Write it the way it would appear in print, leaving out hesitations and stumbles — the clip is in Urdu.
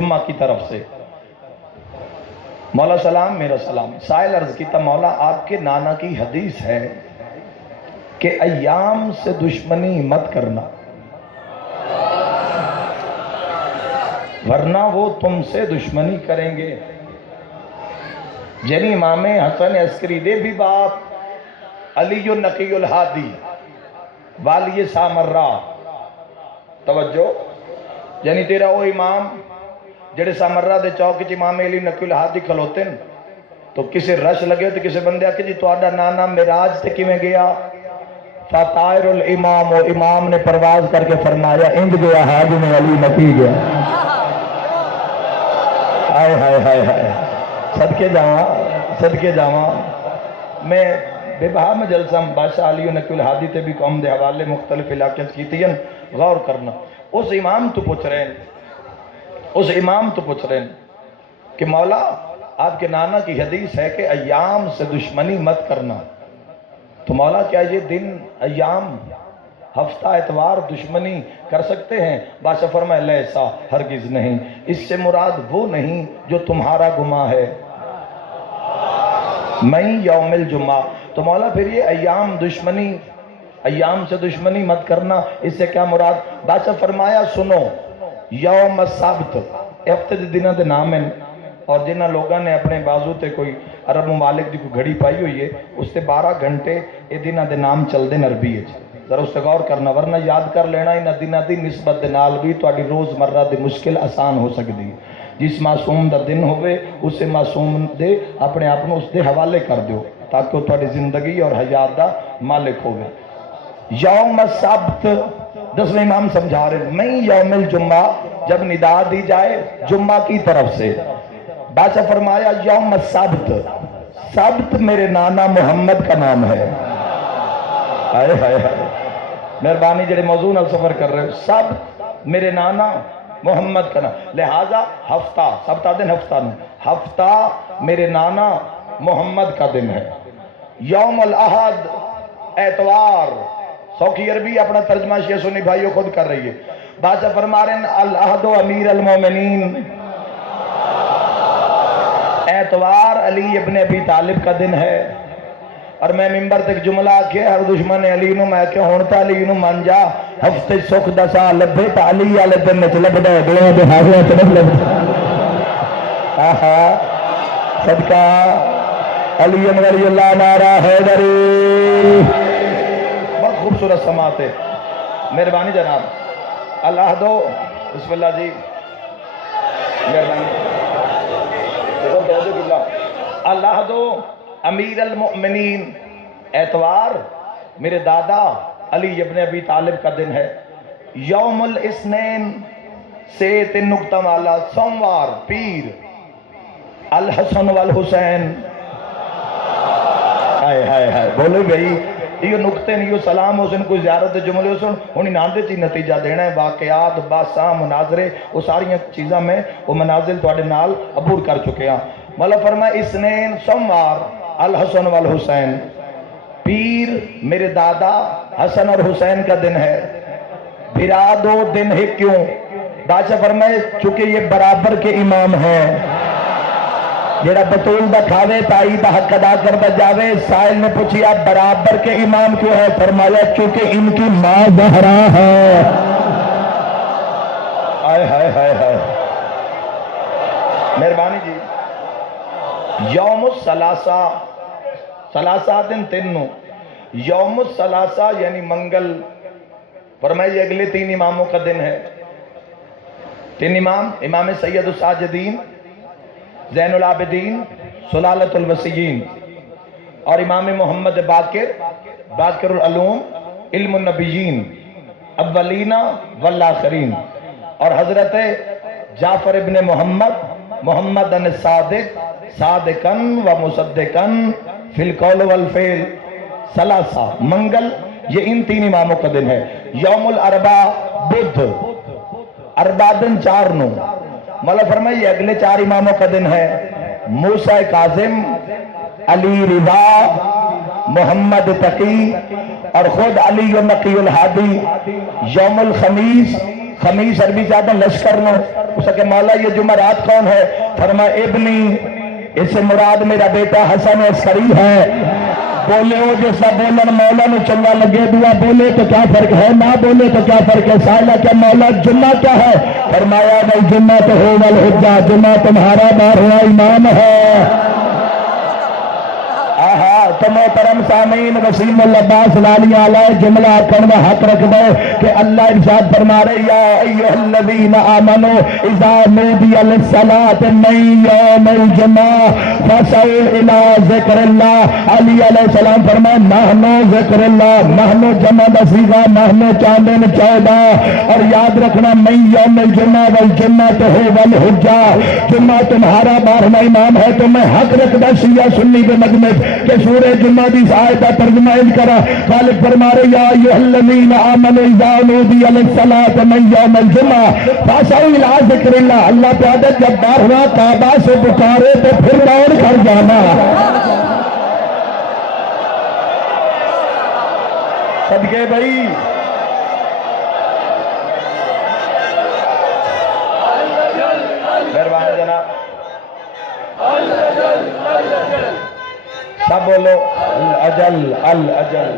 جمعہ کی طرف سے۔ مولا سلام میرا سلام۔ سائل عرض کیتا مولا آپ کے نانا کی حدیث ہے کہ ایام سے دشمنی مت کرنا ورنہ وہ تم سے دشمنی کریں گے۔ جنی امام حسن عسکری دے بھی باپ علی النقی الہادی والی سامرہ، توجہ، یعنی تیرا وہ امام جڑے سامرہ دے چوک چ امام علی نقی الہادی کھلوتے ہیں، تو کسے رش لگے تو کسے بندے آکے جی تہاڈا نانا معراج تے کیویں گیا؟ فطائر الامام، و امام نے پرواز کر کے فرمایا انج گیا حاج میں علی نقی گیا۔ ہائے ہائے ہائے ہائے، صدقے جاواں میں بے بہا میں جلسہ بادشاہ علی نقی الہادی تے بھی قوم دے حوالے مختلف علاقے کیتی ہیں، غور کرنا۔ اس امام تو پوچھ رہے ہیں کہ مولا آپ کے نانا کی حدیث ہے کہ ایام سے دشمنی مت کرنا، تو مولا کیا یہ دن ایام ہفتہ اتوار دشمنی کر سکتے ہیں؟ بادشاہ فرمائے لیسا، ہرگز نہیں، اس سے مراد وہ نہیں جو تمہارا گماں ہے، میں یوم الجمعہ۔ تو مولا پھر یہ ایام سے دشمنی مت کرنا، اس سے کیا مراد؟ بادشاہ فرمایا سنو، یوم السبت ہفتے دے دنوں دے نام ہیں، اور جنہ لوگوں نے اپنے بازو تے کوئی عرب ممالک دی کوئی گھڑی پائی ہوئی ہے اس تے 12 گھنٹے یہ دنوں دے نام چل دے عربی ہے، ذرا اس سے غور کرنا، ورنہ یاد کر لینا انہاں دنوں دی نسبت دے نال بھی تہاڈی روزمرہ دی مشکل آسان ہو سکتی ہے۔ جس معصوم دا دن ہوئے اسے معصوم دے اپنے آپ کو اس دے حوالے کر دیو تاکہ وہ تہاڈی زندگی اور حیات دا مالک ہوئے۔ یوم السبت 10ویں امام سمجھا رہے ہیں، میں یوم الجمعہ جب ندا دی جائے جمعہ کی طرف سے، بادشاہ فرمایا یوم السبت، سبت میرے نانا محمد کا نام ہے۔ ہائے ہائے ہائے، مہربانی جڑے موضوع نال سفر کر رہے ہیں، سبت میرے نانا محمد کا نام، لہذا ہفتہ، سبت دن ہفتہ میرے نانا محمد کا دن ہے۔ یوم الاحد اتوار، سوکھی عربی اپنا ترجمہ شیعہ سنی بھائیوں خود کر رہی ہے۔ بادشاہ فرما رہے ہیں الاحد امیر المومنین، اتوار علی ابن ابی طالب کا دن ہے۔ اور میں ممبر تک جملہ آکے ہر دشمن علی نو میں کہ ہونتا علی نو من جا، ہفتے سکھ دسا لبھے تا علی آلے دن نچ لبھے گلوں دے حاضرہ چنب لبھے۔ آہا صدقہ علی انوری اللہ نعرہ حیدری۔ بہت خوبصورت سماعت ہے، مہربانی جناب۔ اللہ دو، بسم اللہ جی، مہربانی۔ اللہ دو امیر المؤمنین، اتوار میرے دادا علی ابن ابی طالب کا دن ہے۔ یوم الاثنین سے 3 نقطہ والا سوموار پیر الحسن والحسین۔ ہائے ہائے ہائے، بولو بھئی یہ نقطے نہیں، یہ سلام ہو سن، کوئی زیارت جملے ہو سن، انہیں ناندے چی نتیجہ دینا ہے، واقعات باساں مناظرے وہ ساری چیزاں میں وہ منازل توڑے نال عبور کر چکے ہیں۔ مولا فرمائے اثنین سوموار الحسن والحسین، پیر میرے دادا حسن اور حسین کا دن ہے۔ بھرا دو دن ہے کیوں؟ بادشاہ فرمائے چونکہ یہ برابر کے امام ہیں، جیڑا بطول دا کھاوے تائی دا حق ادا کردہ جاوے۔ سائل نے پوچھی آپ برابر کے امام کیوں ہے؟ فرمایا چونکہ ان کی ماں زہرا ہے۔ آئے ہائے ہائے ہائے، مہربانی جی۔ یوم الثلاثہ، ثلاثہ دن تینوں، یوم الثلاثہ یعنی منگل، فرمایا یہ اگلے 3 اماموں کا دن ہے۔ 3 امام، امام سید الساجدین، زین العابدین، سلالت الوسیین، اور امام محمد باقر العلوم، علم النبیین، اولین والآخرین، اور حضرت جعفر ابن محمد الصادق، صادقن و مصدقن فی القول والفعل، ثلاثہ منگل، یہ ان 3 اماموں کا دن ہے۔ یوم الاربعاء بدھ، اربع دن 4 نو، مولا فرمائے یہ اگلے 4 اماموں کا دن ہے۔ موسیٰ کاظم، علی رضا، محمد تقی اور خود علی نقی الہادی۔ یوم الخمیس خمیس عربی زیادہ لشکر نو اس کہ مولا یہ جمعرات کون ہے؟ فرمایا ابنی، اس سے مراد میرا بیٹا حسن عسکری ہے۔ بولے ہو جیسا بولن مولا نے چنگا لگے، دعا بولے تو کیا فرق ہے، نہ بولے تو کیا فرق ہے؟ سائلہ کیا مولا جمعہ کیا ہے؟ فرمایا بھائی جمعہ تو ہو والحجہ، جمعہ تمہارا بارہواں امام ہے۔ تو محترم سامعین، وسیم العباس لالی علیہ جملہ آکھن میں حق رکھ دے کہ اللہ ارشاد فرما رہے یا ایھا الذین آمنوا اذا نودی للصلاۃ من یوم الجمعہ فاسعوا الی ذکر اللہ۔ علی علیہ السلام فرمائے نحنو ذکر اللہ، نحنو جمع دا صیغہ، نحنو چاندن 14، اور یاد رکھنا من یوم الجمعہ والجمعۃ ہو والحجہ، جمعہ تمہارا 12واں امام ہے۔ تو میں حق رکھدا شیعہ سنی کے مجمع کہ سورہ جمعہ دی آیت کا ترجمہ ان کرا۔ خالق فرما رہے یا ایھا الذین آمنوا اذا نودی للصلاۃ من یوم الجمعہ فاسعوا الی ذکر اللہ۔ اللہ پیادہ جب 12واں کعبہ سے پکارے تو پھر دوڑ کر جانا۔ صدقے بھائی مہربانی جناب، سب بولو الاجل الاجل۔